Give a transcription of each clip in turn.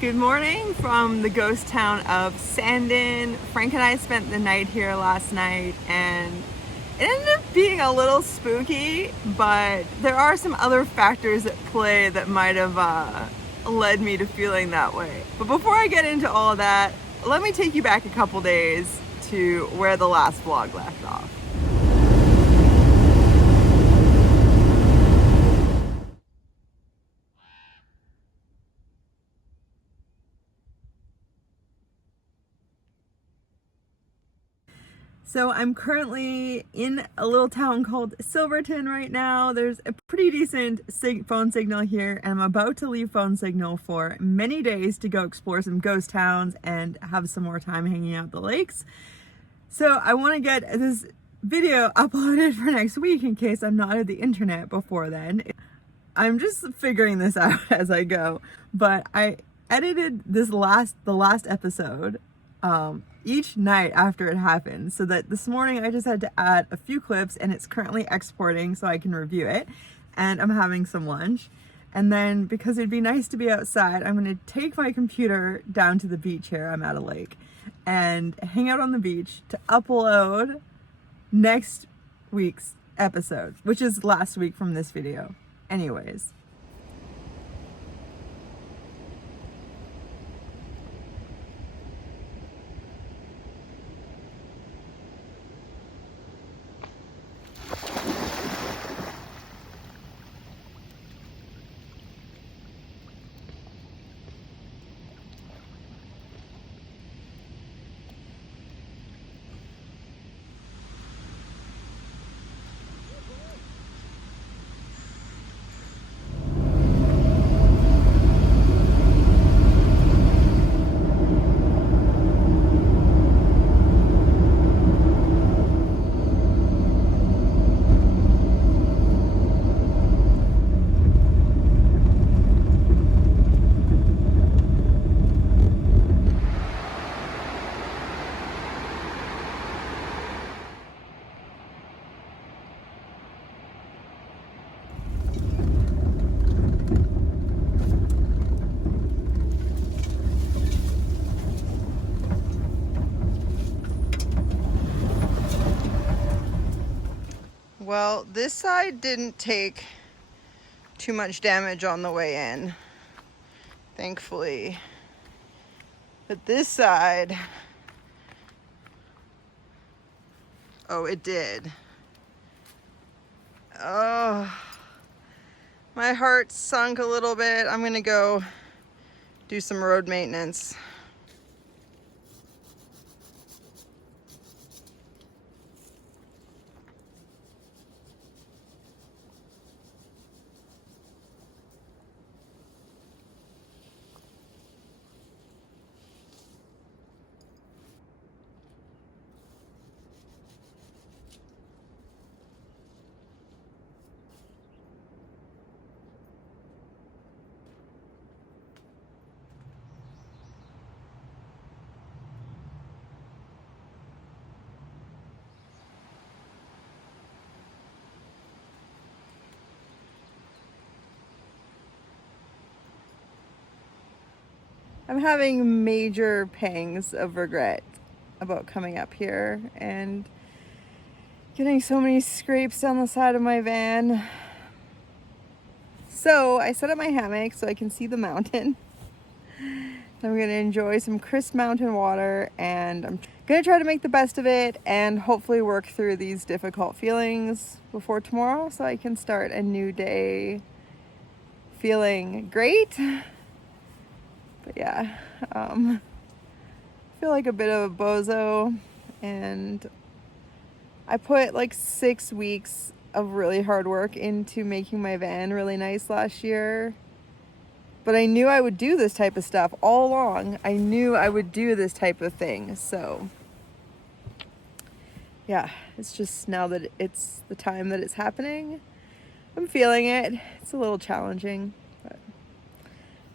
Good morning from the ghost town of Sandon. Frank and I spent the night here last night and it ended up being a little spooky, but there are some other factors at play that might have led me to feeling that way. But before I get into all of that, let me take you back a couple days to where the last vlog left off. So I'm currently in a little town called Silverton right now. There's a pretty decent phone signal here, and I'm about to leave phone signal for many days to go explore some ghost towns and have some more time hanging out at the lakes. So I want to get this video uploaded for next week in case I'm not at the internet before then. I'm just figuring this out as I go, but I edited the last episode each night after it happened, so that this morning I just had to add a few clips and it's currently exporting so I can review it, and I'm having some lunch. And then, because it'd be nice to be outside, I'm going to take my computer down to the beach here, I'm at a lake, and hang out on the beach to upload next week's episode, which is last week from this video. Anyways. Well, this side didn't take too much damage on the way in, thankfully. But this side, oh, it did. Oh, my heart sunk a little bit. I'm gonna go do some road maintenance. I'm having major pangs of regret about coming up here and getting so many scrapes down the side of my van. So I set up my hammock so I can see the mountain. I'm gonna enjoy some crisp mountain water, and I'm gonna try to make the best of it and hopefully work through these difficult feelings before tomorrow so I can start a new day feeling great. But yeah, I feel like a bit of a bozo, and I put like 6 weeks of really hard work into making my van really nice last year. But I knew I would do this type of stuff all along. I knew I would do this type of thing. So yeah, it's just now that it's the time that it's happening, I'm feeling it. It's a little challenging, but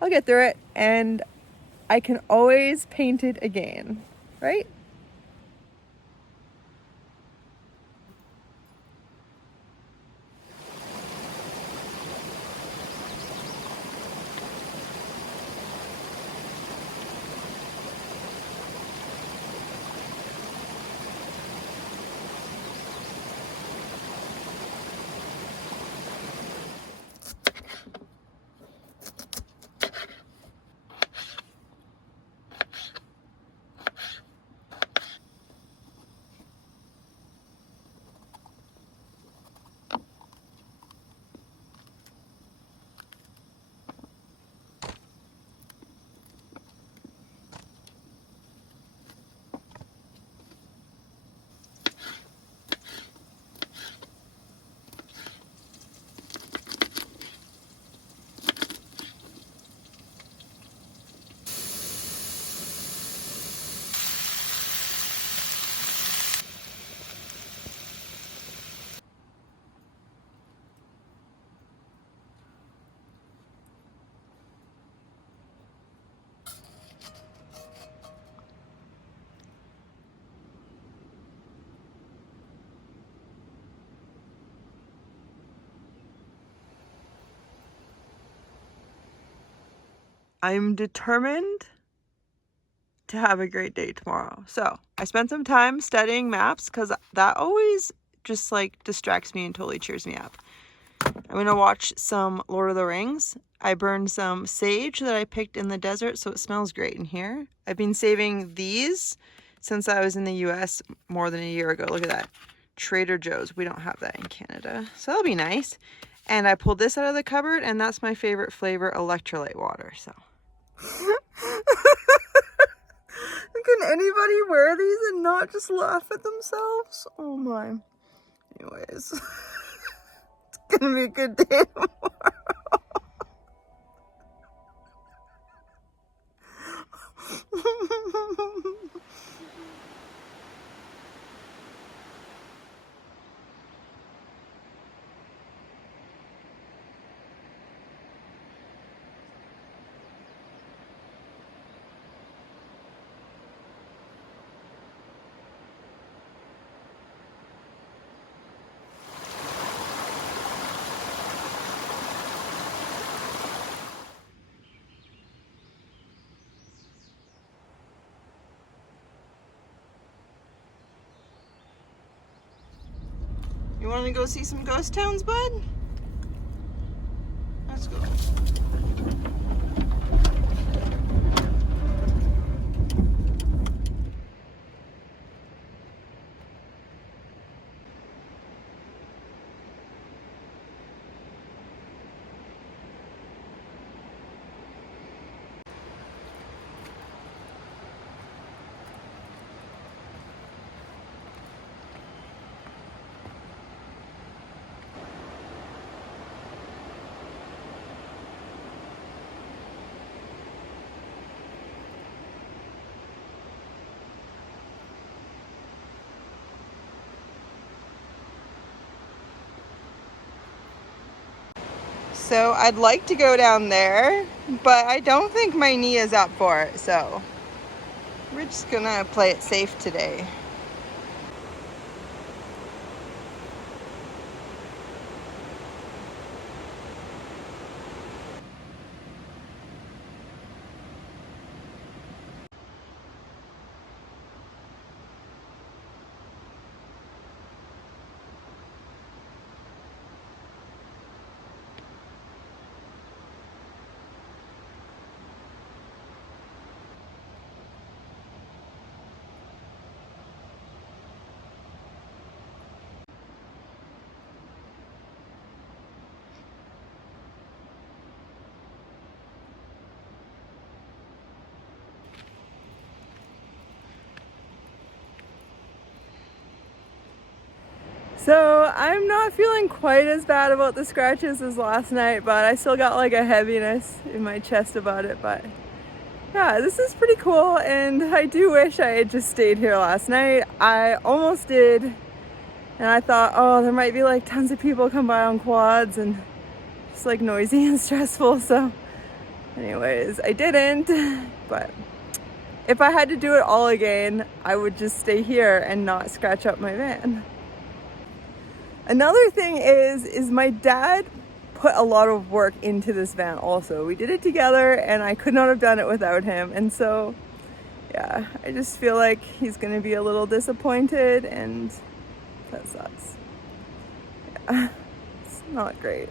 I'll get through it, and I can always paint it again, right? I'm determined to have a great day tomorrow. So I spent some time studying maps because that always just like distracts me and totally cheers me up. I'm gonna watch some Lord of the Rings. I burned some sage that I picked in the desert, so it smells great in here. I've been saving these since I was in the US more than a year ago. Look at that. Trader Joe's. We don't have that in Canada, so that'll be nice. And I pulled this out of the cupboard, and that's my favorite flavor, electrolyte water. So can anybody wear these and not just laugh at themselves? Oh my. Anyways, it's gonna be a good day tomorrow. You want to go see some ghost towns, bud? Let's go. So I'd like to go down there, but I don't think my knee is up for it, so we're just gonna play it safe today. So I'm not feeling quite as bad about the scratches as last night, but I still got like a heaviness in my chest about it. But yeah, this is pretty cool, and I do wish I had just stayed here last night. I almost did, and I thought, oh, there might be like tons of people come by on quads and just like noisy and stressful. So anyways, I didn't, but if I had to do it all again, I would just stay here and not scratch up my van. Another thing is my dad put a lot of work into this van also. We did it together, and I could not have done it without him. And so, yeah, I just feel like he's gonna be a little disappointed, and that sucks. Yeah, it's not great.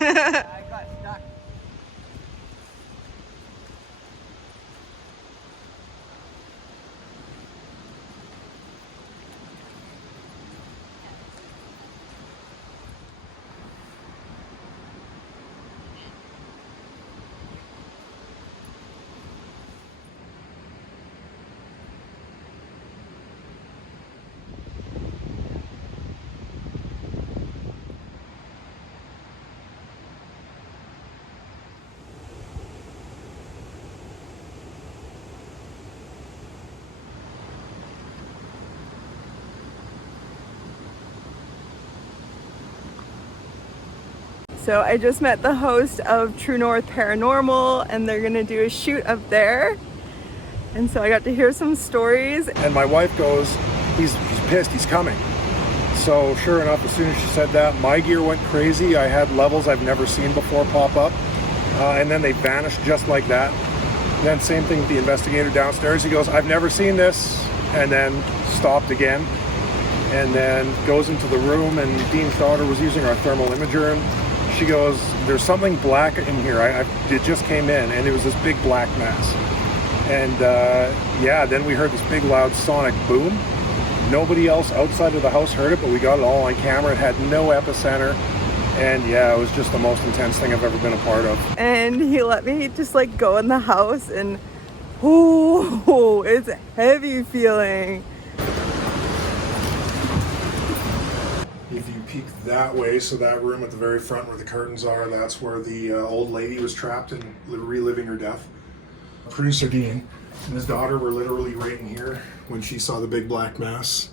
I got stuck. So I just met the host of True North Paranormal, and they're gonna do a shoot up there. And so I got to hear some stories. And my wife goes, he's pissed, he's coming. So sure enough, as soon as she said that, my gear went crazy. I had levels I've never seen before pop up. And then they vanished just like that. And then same thing with the investigator downstairs. He goes, I've never seen this. And then stopped again. And then goes into the room, and Dean's daughter was using our thermal imager, and she goes, there's something black in here. It just came in, and it was this big black mass. And yeah, then we heard this big loud sonic boom. Nobody else outside of the house heard it, but we got it all on camera. It had no epicenter. And yeah, it was just the most intense thing I've ever been a part of. And he let me just like go in the house, and ooh, it's heavy feeling. If you peek that way, so that room at the very front where the curtains are, that's where the old lady was trapped and reliving her death. Producer Dean and his daughter were literally right in here when she saw the big black mass.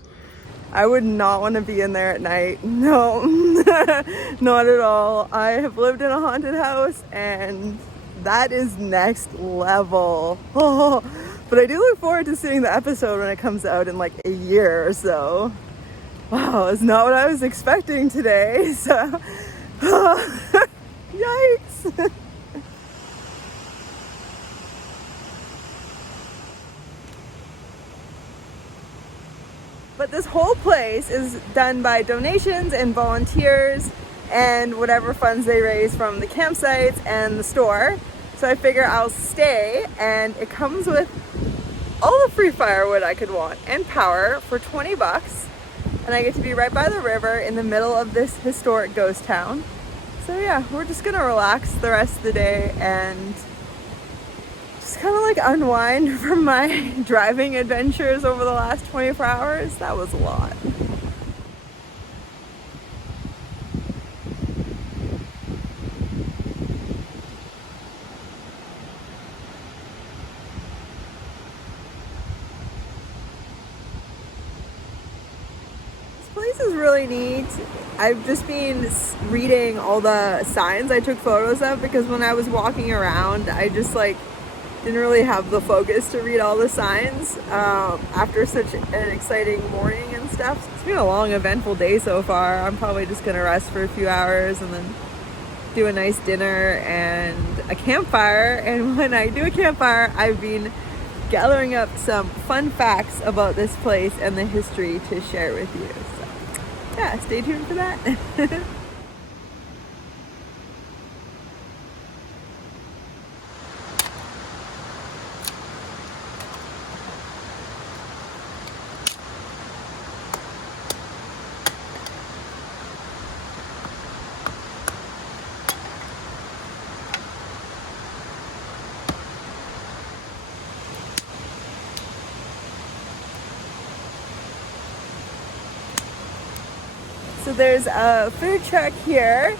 I would not want to be in there at night. No, not at all. I have lived in a haunted house, and that is next level. Oh, but I do look forward to seeing the episode when it comes out in like a year or so. Wow, it's not what I was expecting today, so yikes. But this whole place is done by donations and volunteers and whatever funds they raise from the campsites and the store. So I figure I'll stay, and it comes with all the free firewood I could want and power for 20 bucks. And I get to be right by the river in the middle of this historic ghost town. So yeah, we're just gonna relax the rest of the day and just kind of like unwind from my driving adventures over the last 24 hours. That was a lot. This place is really neat. I've just been reading all the signs I took photos of, because when I was walking around, I just like didn't really have the focus to read all the signs after such an exciting morning and stuff. It's been a long, eventful day so far. I'm probably just gonna rest for a few hours and then do a nice dinner and a campfire. And when I do a campfire, I've been gathering up some fun facts about this place and the history to share with you. So yeah, stay tuned for that. So there's a food truck here,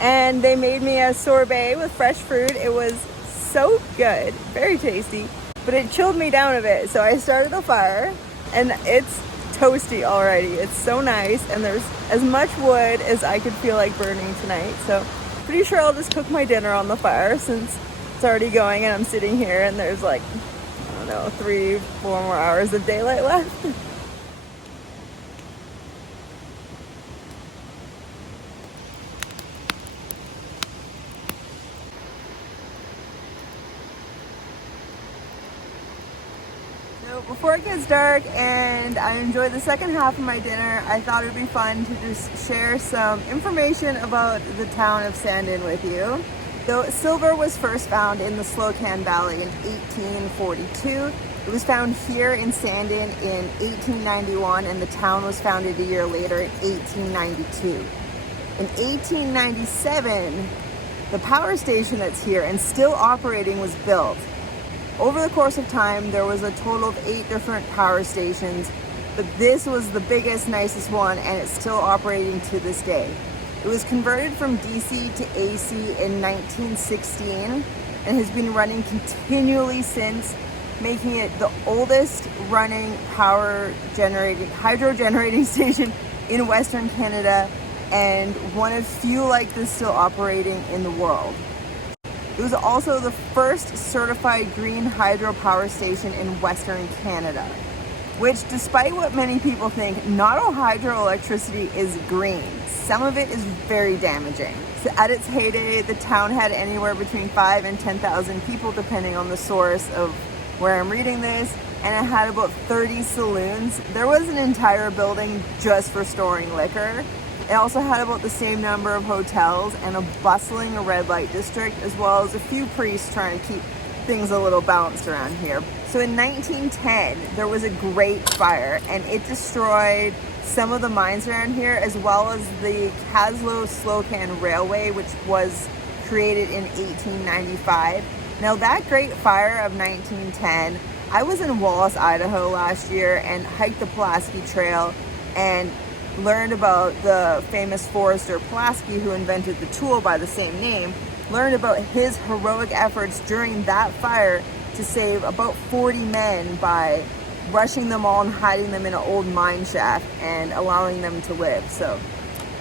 and they made me a sorbet with fresh fruit. It was so good, very tasty, but it chilled me down a bit. So I started a fire, and it's toasty already. It's so nice, and there's as much wood as I could feel like burning tonight. So pretty sure I'll just cook my dinner on the fire since it's already going, and I'm sitting here and there's like, I don't know, 3-4 more hours of daylight left. So before it gets dark and I enjoy the second half of my dinner, I thought it would be fun to just share some information about the town of Sandon with you. So silver was first found in the Slocan Valley in 1842. It was found here in Sandon in 1891, and the town was founded a year later in 1892. In 1897, the power station that's here and still operating was built. Over the course of time, there was a total of 8 different power stations, but this was the biggest, nicest one, and it's still operating to this day. It was converted from DC to AC in 1916 and has been running continually since, making it the oldest running hydro generating station in Western Canada and one of few like this still operating in the world. It was also the first certified green hydropower station in Western Canada, which, despite what many people think, not all hydroelectricity is green. Some of it is very damaging. So at its heyday, the town had anywhere between 5,000 and 10,000 people, depending on the source of where I'm reading this, and it had about 30 saloons. There was an entire building just for storing liquor. It also had about the same number of hotels and a bustling red light district, as well as a few priests trying to keep things a little balanced around here. So in 1910, there was a great fire and it destroyed some of the mines around here, as well as the Slocan Railway, which was created in 1895. Now that great fire of 1910, I was in Wallace, Idaho last year and hiked the Pulaski Trail and learned about the famous forester Pulaski, who invented the tool by the same name, learned about his heroic efforts during that fire to save about 40 men by rushing them all and hiding them in an old mine shaft and allowing them to live. So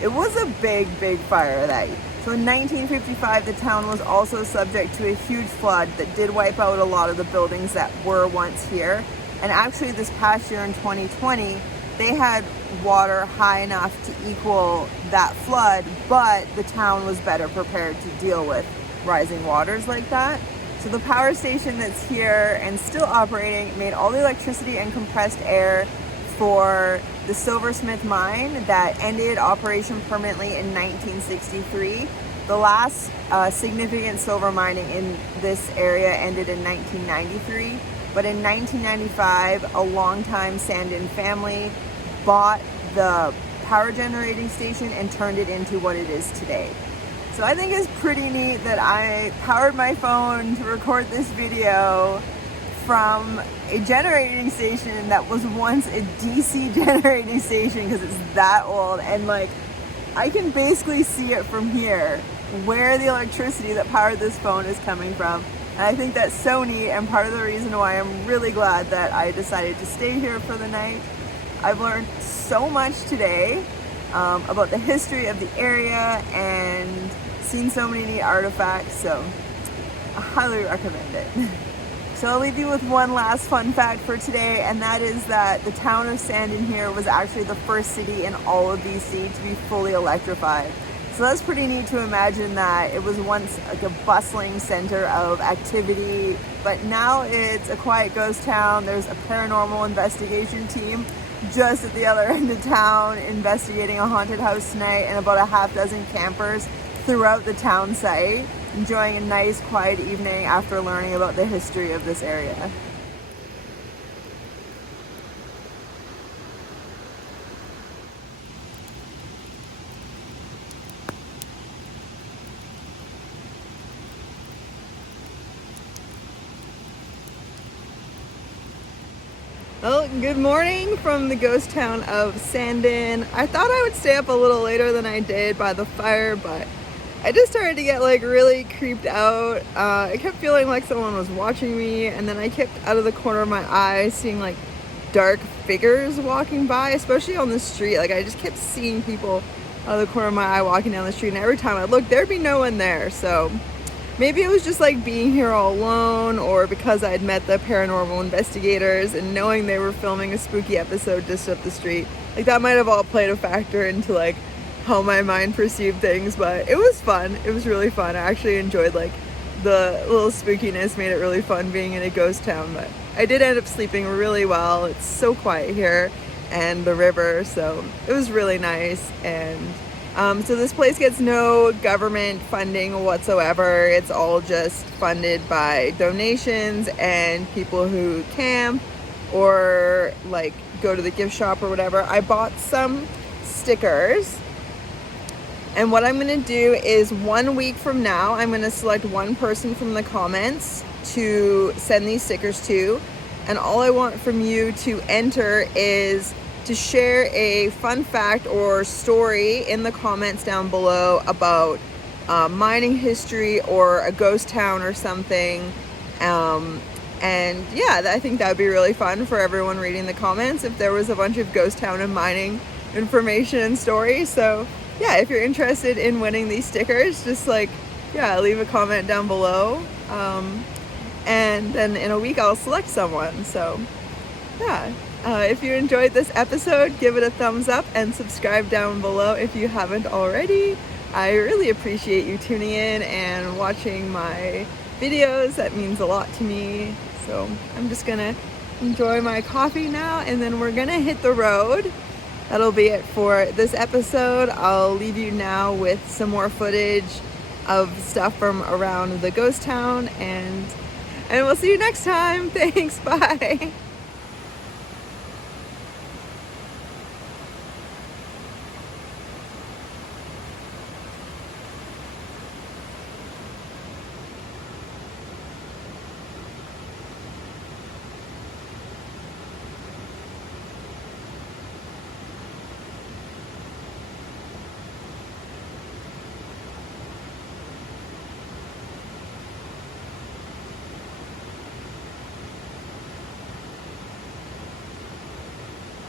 it was a big fire that year. So in 1955, the town was also subject to a huge flood that did wipe out a lot of the buildings that were once here. And actually this past year in 2020, they had water high enough to equal that flood, but the town was better prepared to deal with rising waters like that. So the power station that's here and still operating made all the electricity and compressed air for the Silversmith mine that ended operation permanently in 1963. The last significant silver mining in this area ended in 1993. But in 1995, a longtime Sandon family bought the power generating station and turned it into what it is today. So I think it's pretty neat that I powered my phone to record this video from a generating station that was once a DC generating station, because it's that old, and like I can basically see it from here where the electricity that powered this phone is coming from. And I think that's so neat, and part of the reason why I'm really glad that I decided to stay here for the night. I've learned so much today about the history of the area and seen so many neat artifacts, so I highly recommend it. So I'll leave you with one last fun fact for today, and that is that the town of Sandon here was actually the first city in all of BC to be fully electrified. So that's pretty neat to imagine that it was once like a bustling center of activity, but now it's a quiet ghost town. There's a paranormal investigation team just at the other end of town investigating a haunted house tonight, and about a half dozen campers throughout the town site enjoying a nice quiet evening after learning about the history of this area. Well, good morning from the ghost town of Sandon. I thought I would stay up a little later than I did by the fire, but I just started to get like really creeped out. I kept feeling like someone was watching me, and then I kept out of the corner of my eye seeing like dark figures walking by, especially on the street. Like I just kept seeing people out of the corner of my eye walking down the street, and every time I looked, there'd be no one there. So maybe it was just like being here all alone, or because I'd met the paranormal investigators and knowing they were filming a spooky episode just up the street. Like that might have all played a factor into like how my mind perceived things, but it was fun. It was really fun. I actually enjoyed like the little spookiness, made it really fun being in a ghost town. But I did end up sleeping really well. It's so quiet here, and the river, so it was really nice. And so this place gets no government funding whatsoever. It's all just funded by donations and people who camp or like go to the gift shop or whatever. I bought some stickers, and what I'm gonna do is 1 week from now, I'm gonna select one person from the comments to send these stickers to, and all I want from you to enter is to share a fun fact or story in the comments down below about mining history or a ghost town or something. And yeah, I think that would be really fun for everyone reading the comments if there was a bunch of ghost town and mining information and stories. So yeah, if you're interested in winning these stickers, just like, yeah, leave a comment down below. And then in a week I'll select someone. So yeah, if you enjoyed this episode, give it a thumbs up and subscribe down below if you haven't already. I really appreciate you tuning in and watching my videos. That means a lot to me. So I'm just gonna enjoy my coffee now, and then we're gonna hit the road. That'll be it for this episode. I'll leave you now with some more footage of stuff from around the ghost town, and we'll see you next time. Thanks, bye.